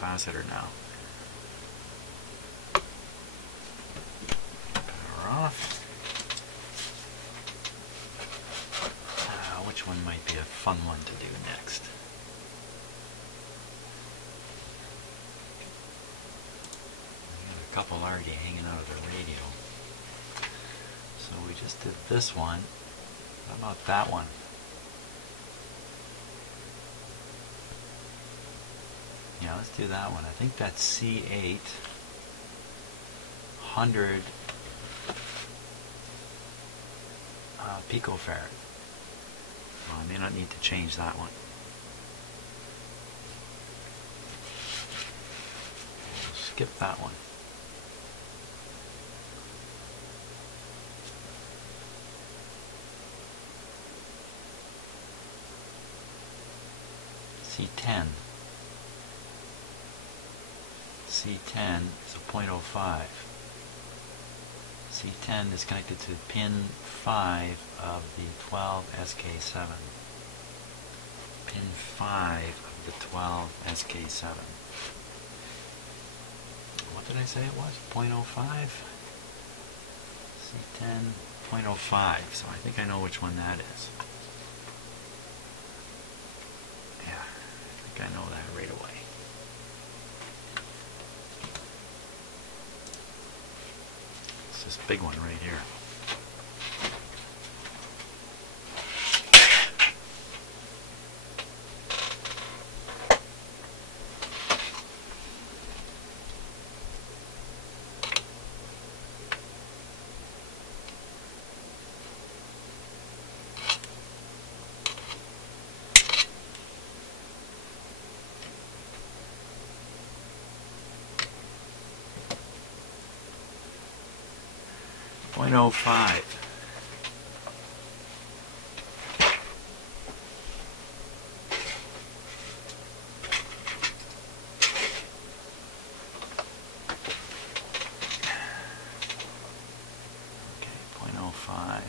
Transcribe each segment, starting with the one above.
capacitor now. Power off. Which one might be a fun one to do next? A couple already hanging out of the radio. So we just did this one. How about that one? Yeah, let's do that one. I think that's C8 100 picofarad. Well, I may not need to change that one. We'll skip that one. C10. C10 is a 0.05. C10 is connected to pin 5 of the 12SK7. Pin 5 of the 12SK7. What did I say it was? 0.05? C10 0.05. So I think I know which one that is. Yeah, I think I know that right away. This big one right here. .05. Okay, 0.05.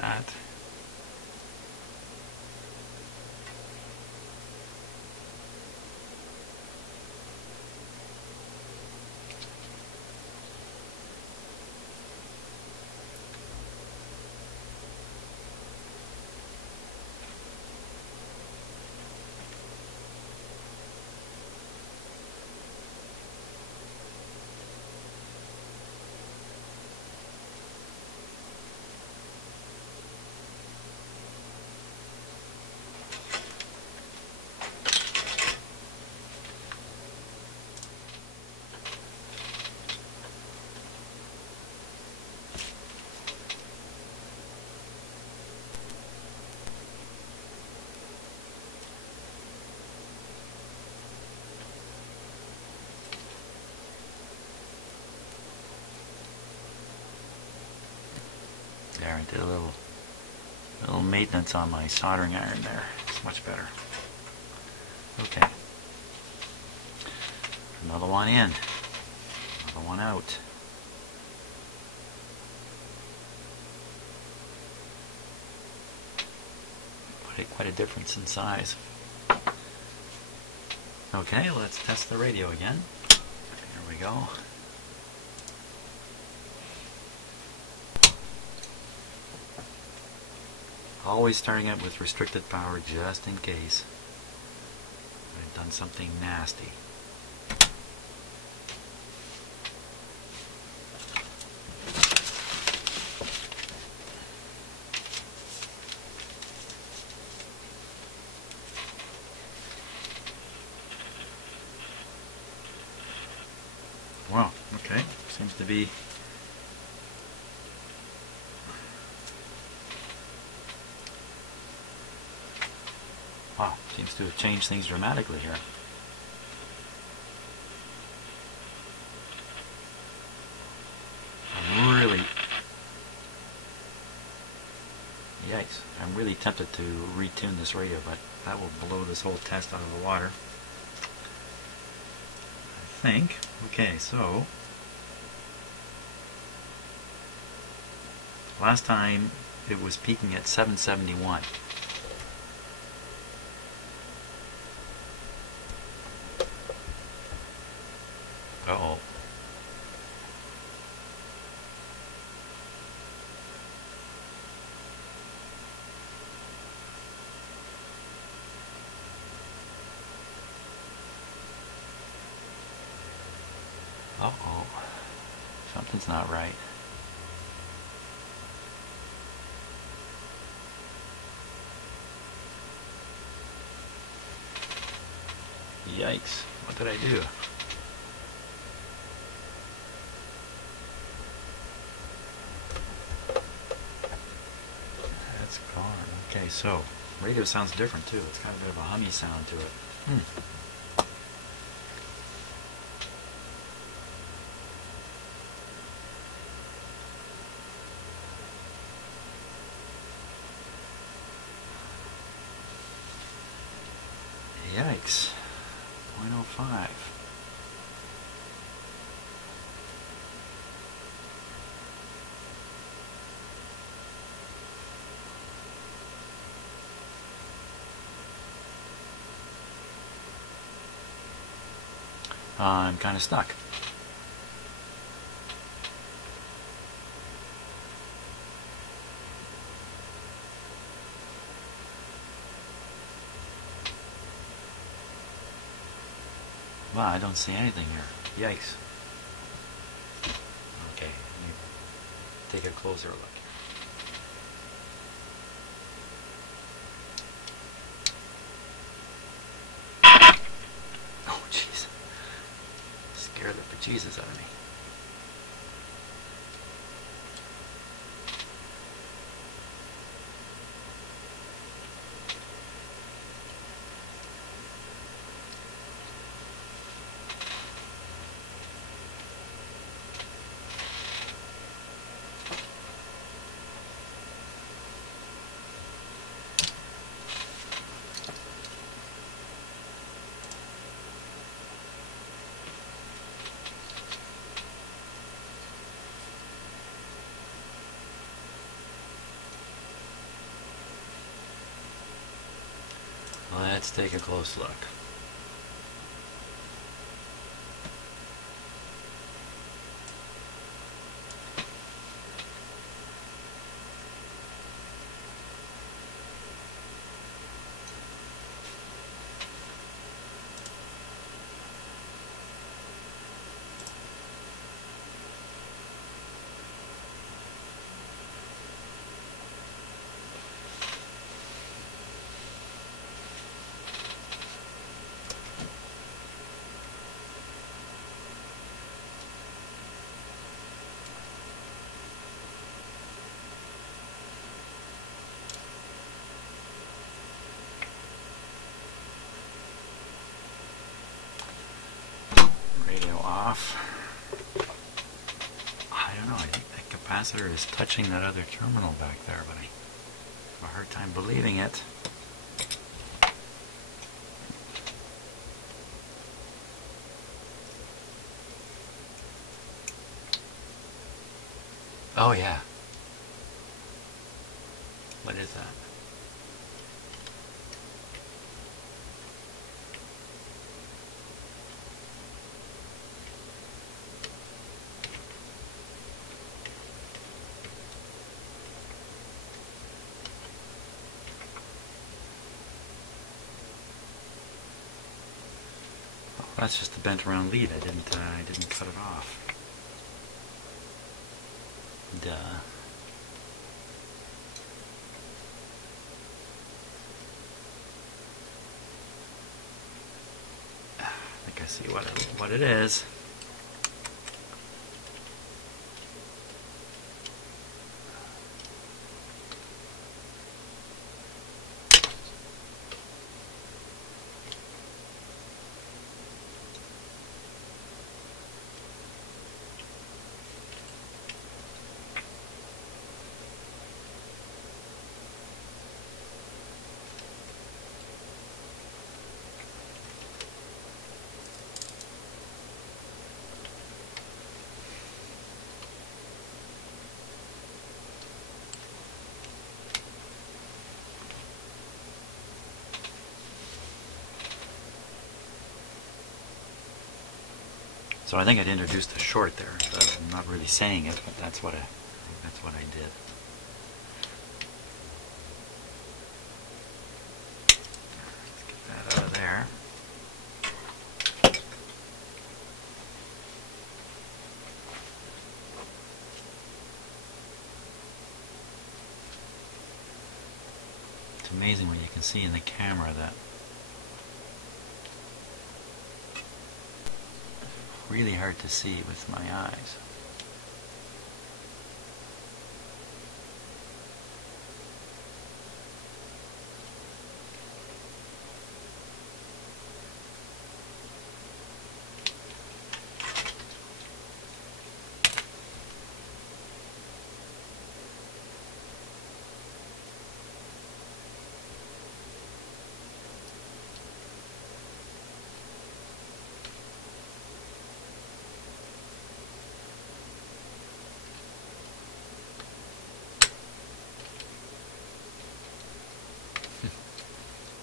That. Did a little maintenance on my soldering iron there. It's much better. Okay. Another one in. Another one out. Quite a difference in size. Okay, let's test the radio again. Here we go. Always starting out with restricted power just in case I've done something nasty. Wow, okay, seems to be seems to have changed things dramatically here. Yikes, I'm really tempted to retune this radio, but that will blow this whole test out of the water, I think. Okay, so last time it was peaking at 771. Uh-oh. Uh-oh. Something's not right. Yikes. What did I do? That's gone. Okay, so radio sounds different too. It's got a bit of a hummy sound to it. Yikes. 0.05. I'm kind of stuck. Wow, I don't see anything here. Yikes. Okay, let me take a closer look. Oh, jeez. Scared the bejesus out of me. Let's take a close look. capacitor is touching that other terminal back there, but I have a hard time believing it. Oh yeah. What is that? Oh, that's just a bent around lead. I didn't cut it off. Duh. I think I see what it is. So I think I'd introduced a short there. I'm not really saying it, but that's what I did. Let's get that out of there. It's amazing what you can see in the camera that really hard to see with my eyes.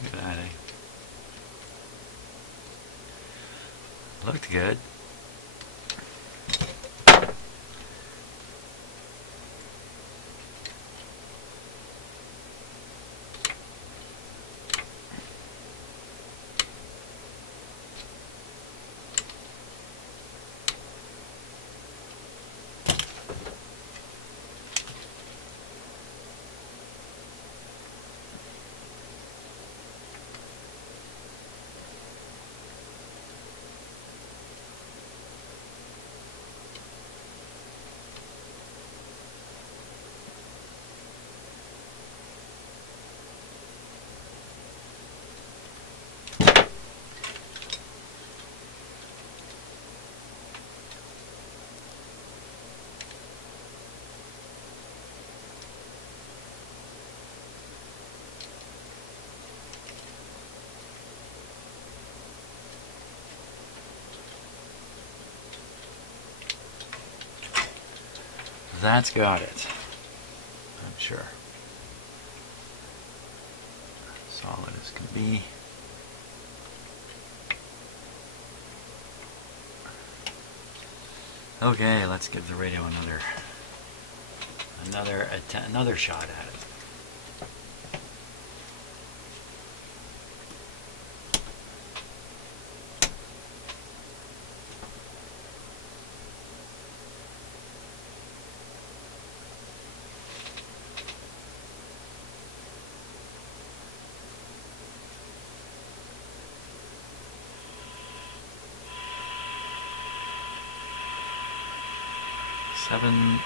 Look at that, eh? Looked good. That's got it, I'm sure. Solid as can be. Okay, let's give the radio another shot at it. Seven.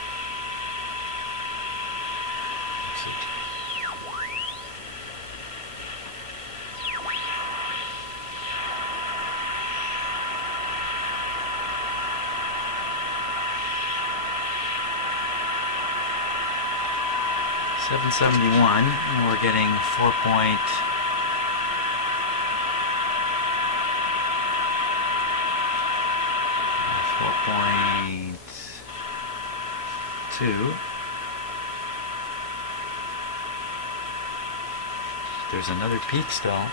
771, and we're getting 4.2. There's another peak still.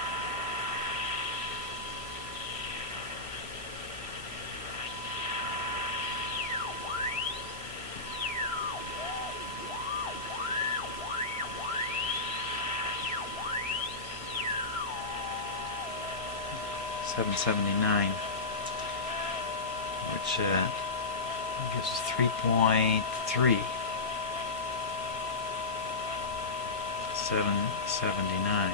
$7.79, which gives us 3.3. 779.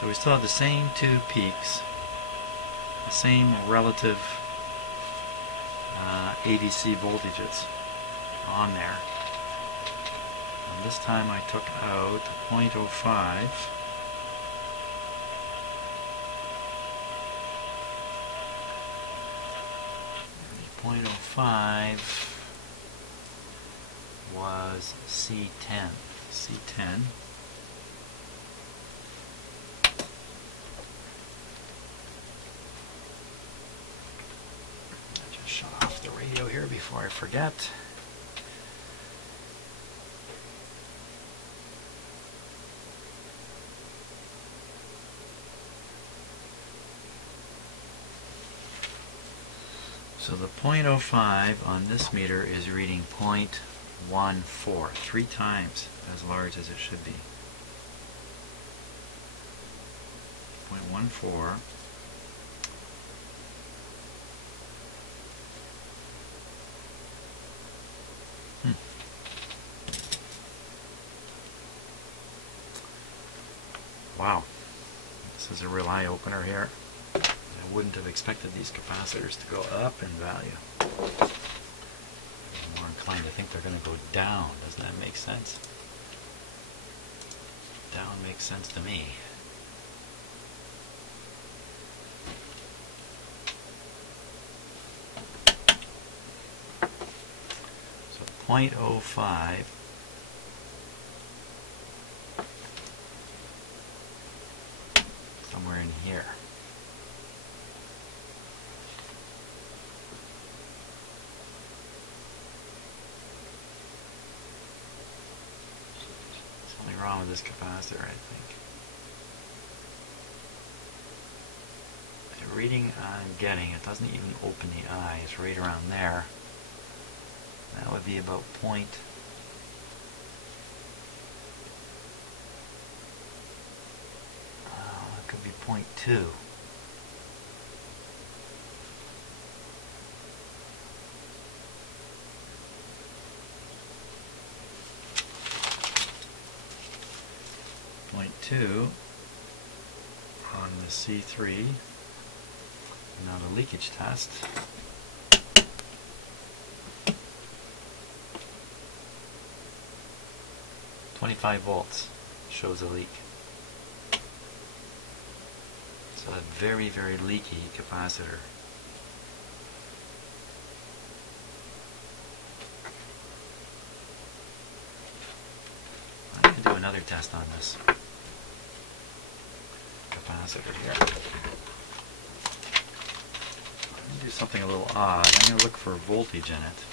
So we still have the same two peaks, the same relative ADC voltages on there. And this time I took out 0.05. 0.05 was C10. C10. I just shut off the radio here before I forget. So the 0.05 on this meter is reading 0.14, 3 times as large as it should be. 0.14. Wow, this is a real eye-opener here. I wouldn't have expected these capacitors to go up in value. I'm more inclined to think they're going to go down. Doesn't that make sense? Down makes sense to me. So 0.05 somewhere in here. Something wrong with this capacitor, I think. The reading I'm getting, it doesn't even open the eye, it's right around there. That would be about it could be 0.2. .2 on the C3. Now the leakage test. .25 volts shows a leak. So a very, very leaky capacitor. I'm going to do another test on this capacitor here. I'm going to do something a little odd. I'm going to look for voltage in it.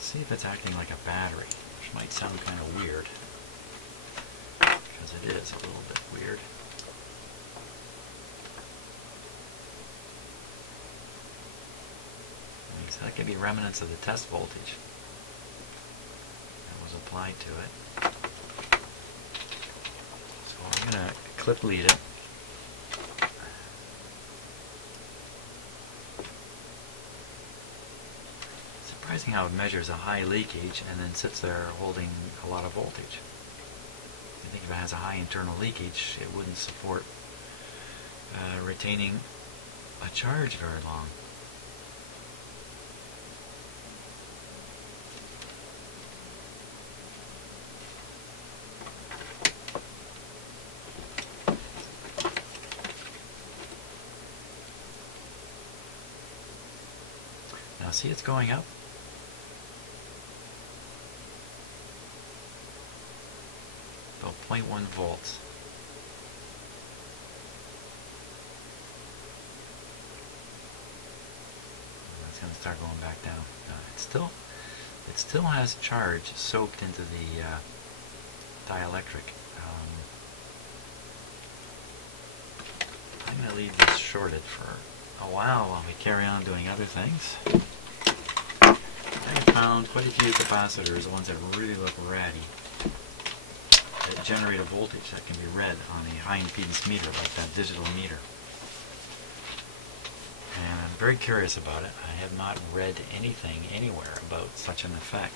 See if it's acting like a battery, which might sound kind of weird, because it is a little bit weird. So that could be remnants of the test voltage that was applied to it. So I'm going to clip lead it. Surprising how it measures a high leakage and then sits there holding a lot of voltage. I think if it has a high internal leakage, it wouldn't support retaining a charge very long. Now see, it's going up. 0.1 volts. It's going to start going back down. It still has charge soaked into the dielectric. I'm going to leave this shorted for a while we carry on doing other things. I found quite a few capacitors, the ones that really look ratty, that generate a voltage that can be read on a high impedance meter, like that digital meter. And I'm very curious about it. I have not read anything anywhere about such an effect.